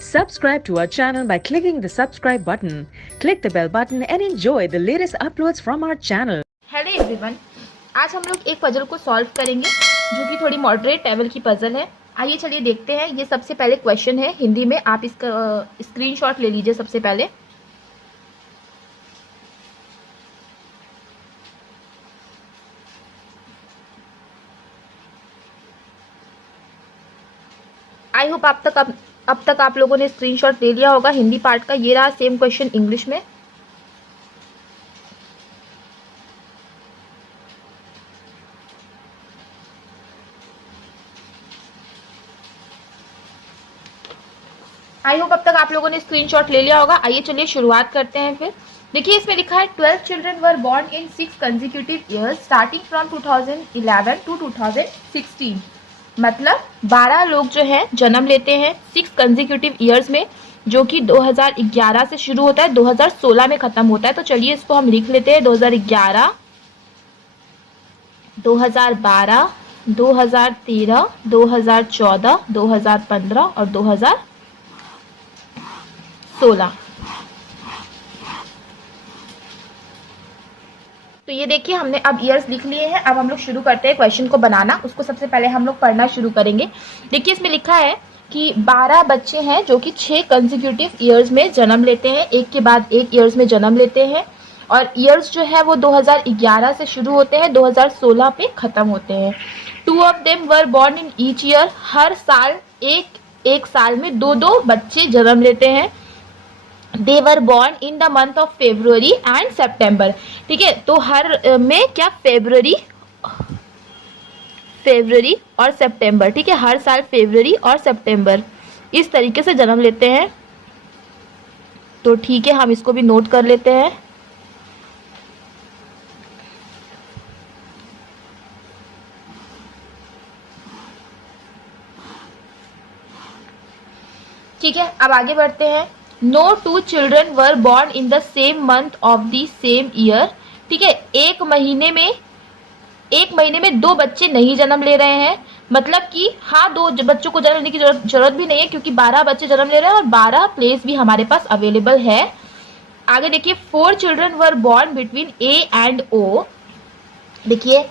Subscribe to our channel by clicking the subscribe button. Click the bell button and enjoy the latest uploads from our channel. Hello everyone, आज हम लोग एक puzzle को solve करेंगे जो कि थोड़ी मॉडरेट लेवल की पजल है। आइए चलिए देखते हैं। ये सबसे पहले क्वेश्चन है हिंदी में, आप इसका स्क्रीनशॉट ले लीजिए। सबसे पहले आई होप अब तक आप लोगों ने स्क्रीनशॉट ले लिया होगा हिंदी पार्ट का। ये रहा सेम क्वेश्चन इंग्लिश में। आई होप अब तक आप लोगों ने स्क्रीनशॉट ले लिया होगा। आइए चलिए शुरुआत करते हैं। फिर देखिए इसमें लिखा है 12 children were born in 6 consecutive years starting from 2011 to 2016। मतलब 12 लोग जो है जन्म लेते हैं 6 कंसेक्यूटिव ईयर्स में, जो कि 2011 से शुरू होता है, 2016 में खत्म होता है। तो चलिए इसको हम लिख लेते हैं 2011, 2012, 2013, 2014, 2015 और 2016। तो ये देखिए हमने अब ईयर्स लिख लिए हैं। अब हम लोग शुरू करते हैं क्वेश्चन को बनाना। उसको सबसे पहले हम लोग पढ़ना शुरू करेंगे। देखिए इसमें लिखा है कि 12 बच्चे हैं जो कि 6 कंसेक्यूटिव ईयर्स में जन्म लेते हैं, एक के बाद एक ईयर्स में जन्म लेते हैं। और ईयर्स जो है वो 2011 से शुरू होते हैं, 2016 पे खत्म होते हैं। 2 of them were born in each year. हर साल एक साल में 2 बच्चे जन्म लेते हैं। They were born in the month of February and September. ठीक है, तो हर में क्या फेब्रुअरी और सितंबर। ठीक है, हर साल फरवरी और सितंबर इस तरीके से जन्म लेते हैं। तो ठीक है, हम इसको भी नोट कर लेते हैं। ठीक है, अब आगे बढ़ते हैं। No 2 children were born in the same month of the same year। ठीक है, एक महीने में 2 बच्चे नहीं जन्म ले रहे हैं। मतलब कि हाँ, 2 बच्चों को जन्म लेने की जरूरत भी नहीं है, क्योंकि 12 बच्चे जन्म ले रहे हैं और 12 प्लेस भी हमारे पास अवेलेबल है। आगे देखिए 4 children were born between A and O. देखिए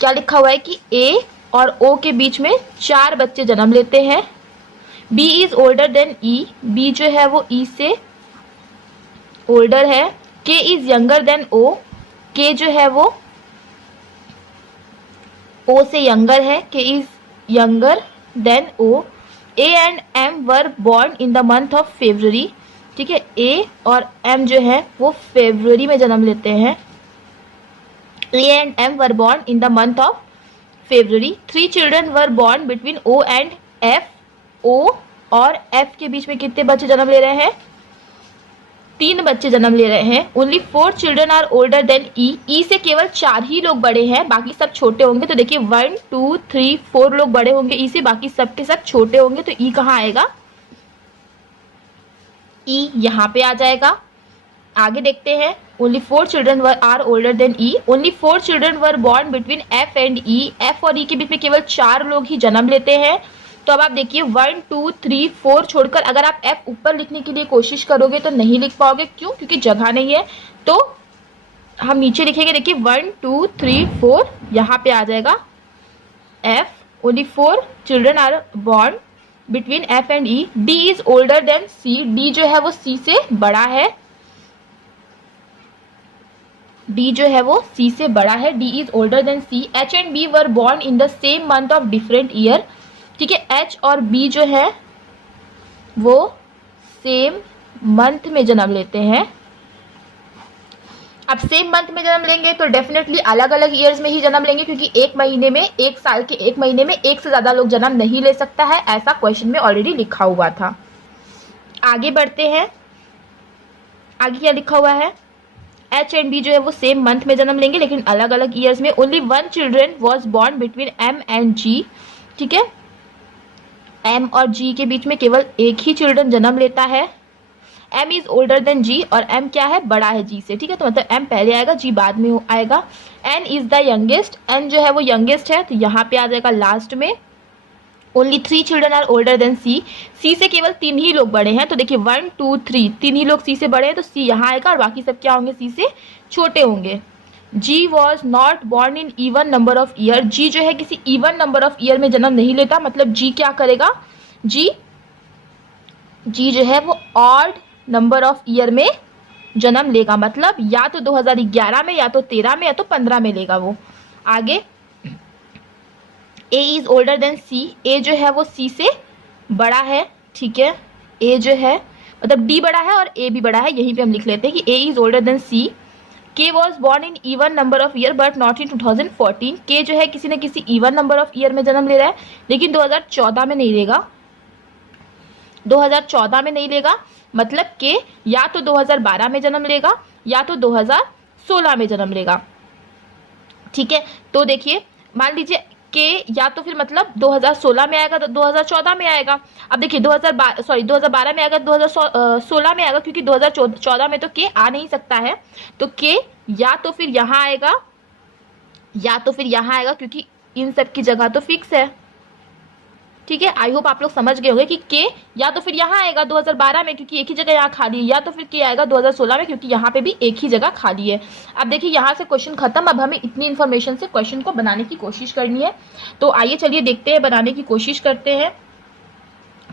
क्या लिखा हुआ है कि ए और ओ के बीच में 4 बच्चे जन्म लेते हैं। B is older than E। B जो है वो E से ओल्डर है। K is younger than O। K जो है वो O से यंगर है। K is younger than O। A and M were born in the month of February. ठीक है, A और M जो है वो फेब्रुअरी में जन्म लेते हैं। A and M were born in the month of February. 3 children were born between O and F। O और F के बीच में कितने बच्चे जन्म ले रहे हैं? 3 बच्चे जन्म ले रहे हैं। Only 4 children are older than E। E से केवल 4 ही लोग बड़े हैं, बाकी सब छोटे होंगे। तो देखिए 1 2 3 4 लोग बड़े होंगे E से, बाकी सब के सब छोटे होंगे। तो E कहाँ आएगा? E यहाँ पे आ जाएगा। आगे देखते हैं। Only 4 children are older than E। Only 4 children were born between F and E। F और E के बीच में केवल 4 लोग ही जन्म लेते हैं। तो अब आप देखिए 1 2 3 4 छोड़कर अगर आप F ऊपर लिखने के लिए कोशिश करोगे तो नहीं लिख पाओगे। क्यों? क्योंकि जगह नहीं है। तो हम नीचे लिखेंगे। देखिए 1 2 3 4 यहाँ पे आ जाएगा F। Only 4 children are born between F and E। D is older than C। D जो है वो C से बड़ा है। D जो है वो C से बड़ा है। D is older than C। H and B were born in the same month of different year. ठीक है, H और B जो है वो सेम मंथ में जन्म लेते हैं। अब सेम मंथ में जन्म लेंगे तो डेफिनेटली अलग अलग ईयर्स में ही जन्म लेंगे, क्योंकि एक महीने में, एक साल के एक महीने में एक से ज़्यादा लोग जन्म नहीं ले सकता है, ऐसा क्वेश्चन में ऑलरेडी लिखा हुआ था। आगे बढ़ते हैं। आगे क्या लिखा हुआ है? H एंड B जो है वो सेम मंथ में जन्म लेंगे लेकिन अलग अलग ईयर्स में। Only 1 children was born between M and G। ठीक है, M और G के बीच में केवल एक ही चिल्ड्रन जन्म लेता है। एम इज ओल्डर देन जी, और एम क्या है, बड़ा है जी से, ठीक है। तो मतलब एम पहले आएगा, जी बाद में आएगा। N is the youngest, N जो है वो यंगेस्ट है, तो यहाँ पे आ जाएगा लास्ट में। Only 3 children are older than C, C से केवल 3 ही लोग बड़े हैं, तो देखिए 1 2 3, 3 ही लोग सी से बड़े हैं, तो सी यहाँ आएगा और बाकी सब क्या होंगे, सी से छोटे होंगे। G was not born in even number of year, G जो है किसी इवन नंबर ऑफ ईयर में जन्म नहीं लेता, मतलब जी क्या करेगा, जी जो है वो ऑड नंबर ऑफ ईयर में जन्म लेगा, मतलब या तो 2011 में, या तो 13 में, या तो 15 में लेगा वो। आगे ए इज ओल्डर देन सी, ए जो है वो सी से बड़ा है, ठीक है। ए जो है मतलब डी बड़ा है और ए भी बड़ा है, यहीं पे हम लिख लेते हैं कि ए इज ओल्डर देन सी। के was born in even number of year but not in 2014, के जो है किसी न किसी इवन नंबर ऑफ ईयर में जन्म ले रहा है, लेकिन 2014 में नहीं लेगा, 2014 में नहीं लेगा, मतलब के या तो 2012 में जन्म लेगा या तो 2016 में जन्म लेगा, ठीक है। तो देखिए मान लीजिए के या तो फिर मतलब 2016 में आएगा तो 2014 में आएगा। अब देखिए 2012 में आएगा, 2016 में आएगा, क्योंकि 2014 में तो के आ नहीं सकता है, तो के या तो फिर यहाँ आएगा या तो फिर यहाँ आएगा, क्योंकि इन सब की जगह तो फिक्स है, ठीक है। आई होप आप लोग समझ गए होंगे कि के या तो फिर यहाँ आएगा 2012 में, क्योंकि एक ही जगह यहाँ खाली है, या तो फिर के आएगा 2016 में, क्योंकि यहाँ पे भी एक ही जगह खाली है। अब देखिए यहाँ से क्वेश्चन खत्म, अब हमें इतनी इन्फॉर्मेशन से क्वेश्चन को बनाने की कोशिश करनी है। तो आइए चलिए देखते हैं, बनाने की कोशिश करते हैं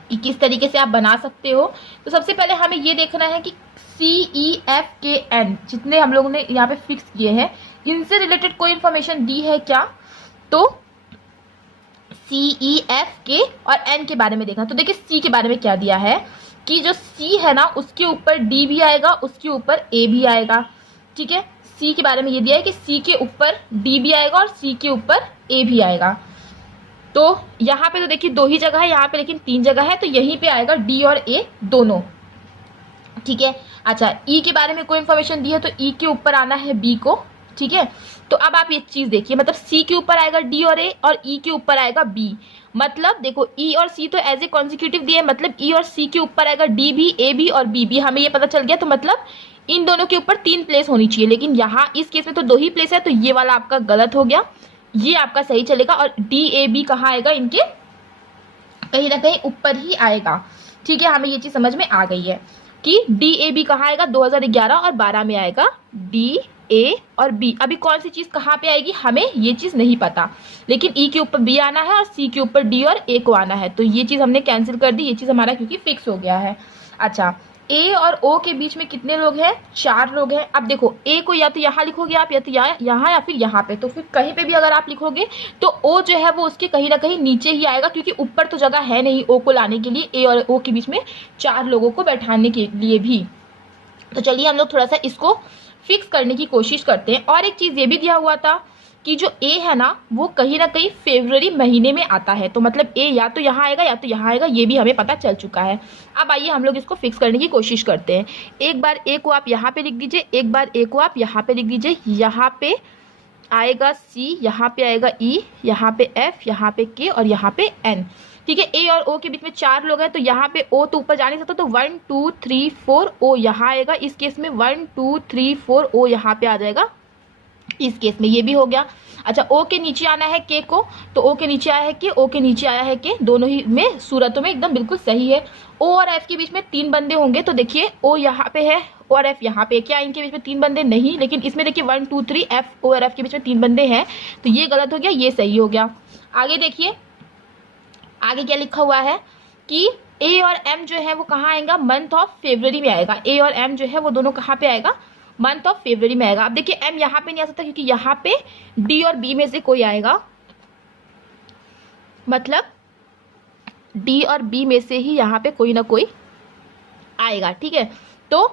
कि किस तरीके से आप बना सकते हो। तो सबसे पहले हमें ये देखना है कि CEF KN जितने हम लोगों ने यहाँ पे फिक्स किए हैं, इनसे रिलेटेड कोई इन्फॉर्मेशन दी है क्या। तो CEF और N के बारे में देखना। तो देखिए C के बारे में क्या दिया है कि जो C है ना उसके ऊपर D भी आएगा, उसके ऊपर A भी आएगा, ठीक है। C के बारे में ये दिया है कि C के ऊपर D भी आएगा और C के ऊपर A भी आएगा। तो यहाँ पे तो देखिए 2 ही जगह है, यहाँ पे लेकिन 3 जगह है, तो यहीं पे आएगा D और A दोनों, ठीक है। अच्छा E के बारे में कोई इन्फॉर्मेशन दी है, तो E के ऊपर आना है B को, ठीक है। तो अब आप ये चीज देखिए, मतलब C के ऊपर आएगा D और A और E के ऊपर आएगा B, मतलब देखो E और C तो एज ए कॉन्जिक्यूटिव दिए, मतलब E और C के ऊपर आएगा D भी, A भी और B भी, हमें ये पता चल गया। तो मतलब इन दोनों के ऊपर 3 प्लेस होनी चाहिए, लेकिन यहाँ इस केस में तो 2 ही प्लेस है, तो ये वाला आपका गलत हो गया, ये आपका सही चलेगा। और DAB कहाँ आएगा, इनके कहीं ना कहीं ऊपर ही आएगा, ठीक है। हमें ये चीज समझ में आ गई है कि DAB कहाँ आएगा, 2011 और 12 में आएगा D A और B। अभी कौन सी चीज कहाँ पे आएगी हमें ये चीज नहीं पता, लेकिन E के ऊपर B आना है और C के ऊपर D और A को आना है, तो ये चीज हमने कैंसिल कर दी, ये चीज हमारा क्योंकि फिक्स हो गया है। अच्छा A और O के बीच में कितने लोग हैं, 4 लोग हैं। अब देखो A को या तो यहाँ लिखोगे आप, या तो यहाँ या फिर यहाँ पे, तो फिर कहीं पे भी अगर आप लिखोगे तो O जो है वो उसके कहीं ना कहीं नीचे ही आएगा, क्योंकि ऊपर तो जगह है नहीं O को लाने के लिए, A और O के बीच में 4 लोगों को बैठाने के लिए भी। तो चलिए हम लोग थोड़ा सा इसको फिक्स करने की कोशिश करते हैं। और एक चीज ये भी दिया हुआ था कि जो A है ना वो कहीं ना कहीं फरवरी महीने में आता है, तो मतलब A या तो यहाँ आएगा या तो यहाँ आएगा, ये भी हमें पता चल चुका है। अब आइए हम लोग इसको फिक्स करने की कोशिश करते हैं। एक बार A को आप यहाँ पे लिख दीजिए, एक बार A को आप यहाँ पे लिख दीजिए, यहाँ पे आएगा C, यहाँ पे आएगा E, यहाँ पे F, यहाँ पे K और यहाँ पे N, ठीक है। A और O के बीच में 4 लोग हैं, तो यहाँ पे O तो ऊपर जा नहीं सकता, तो 1 2 3 4 O यहाँ आएगा। इस केस में 1 2 3 4 O यहाँ पे आ जाएगा, इस केस में ये भी हो गया। अच्छा O के नीचे आना है K को, तो O के नीचे आया है K, O के नीचे आया है K, दोनों ही में सूरतों में एकदम बिल्कुल सही है। O और F के बीच में 3 बंदे होंगे, तो देखिए O यहाँ पे है और F यहाँ पे, क्या इनके बीच में 3 बंदे नहीं, लेकिन इसमें देखिए 1 2 3 F O और F के बीच में 3 बंदे हैं, तो ये गलत हो गया, ये सही हो गया। आगे देखिए आगे क्या लिखा हुआ है कि A और M जो है वो कहाँ आएगा, मंथ ऑफ फरवरी में आएगा। A और M जो है वो दोनों कहाँ पे आएगा, मंथ ऑफ फरवरी में आएगा। अब देखिए M यहाँ पे नहीं आ सकता, क्योंकि यहाँ पे D और B में से कोई आएगा, मतलब D और B में से ही यहाँ पे कोई ना कोई आएगा, ठीक है। तो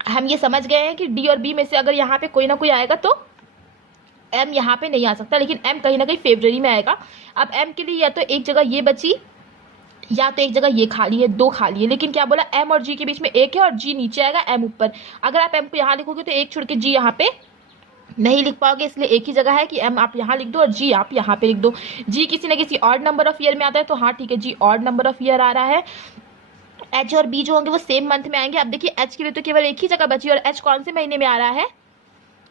हम ये समझ गए हैं कि D और B में से अगर यहाँ पे कोई ना कोई आएगा तो M यहाँ पे नहीं आ सकता, लेकिन M कहीं ना कहीं फरवरी में आएगा। अब M के लिए या तो एक जगह ये बची या तो एक जगह ये खाली है, 2 खाली है, लेकिन क्या बोला M और G के बीच में 1 है और G नीचे आएगा, M ऊपर। अगर आप M को यहाँ लिखोगे तो 1 छोड़ के G यहाँ पे नहीं लिख पाओगे, इसलिए एक ही जगह है कि M आप यहाँ लिख दो और G आप यहाँ पे लिख दो। G किसी न किसी ऑड नंबर ऑफ ईयर में आता है, तो हाँ ठीक है G odd number of year आ रहा है। एच और बी जो होंगे वो सेम मंथ में आएंगे। अब देखिए एच के लिए तो केवल एक ही जगह बची, और एच कौन से महीने में आ रहा है,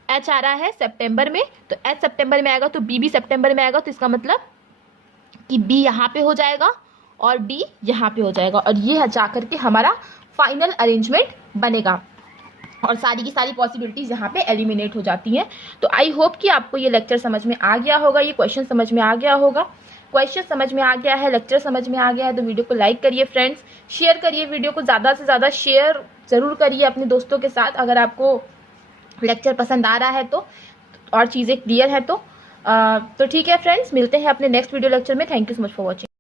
एच आ रहा है सितंबर में, तो एच सितंबर में आएगा तो बी भी सितंबर में आएगा, तो इसका मतलब कि बी यहाँ पे हो जाएगा और डी यहाँ पे हो जाएगा, और ये जाकर के हमारा फाइनल अरेंजमेंट बनेगा, और सारी की सारी पॉसिबिलिटीज यहाँ पे एलिमिनेट हो जाती हैं। तो आई होप कि आपको ये लेक्चर समझ में आ गया होगा, ये क्वेश्चन समझ में आ गया होगा। क्वेश्चन समझ में आ गया है, लेक्चर समझ में आ गया है, तो वीडियो को लाइक करिए फ्रेंड्स, शेयर करिए वीडियो को, ज़्यादा से ज़्यादा शेयर जरूर करिए अपने दोस्तों के साथ, अगर आपको लेक्चर पसंद आ रहा है तो, और चीज़ें क्लियर है तो ठीक है फ्रेंड्स, मिलते हैं अपने नेक्स्ट वीडियो लेक्चर में। Thank you so much for watching.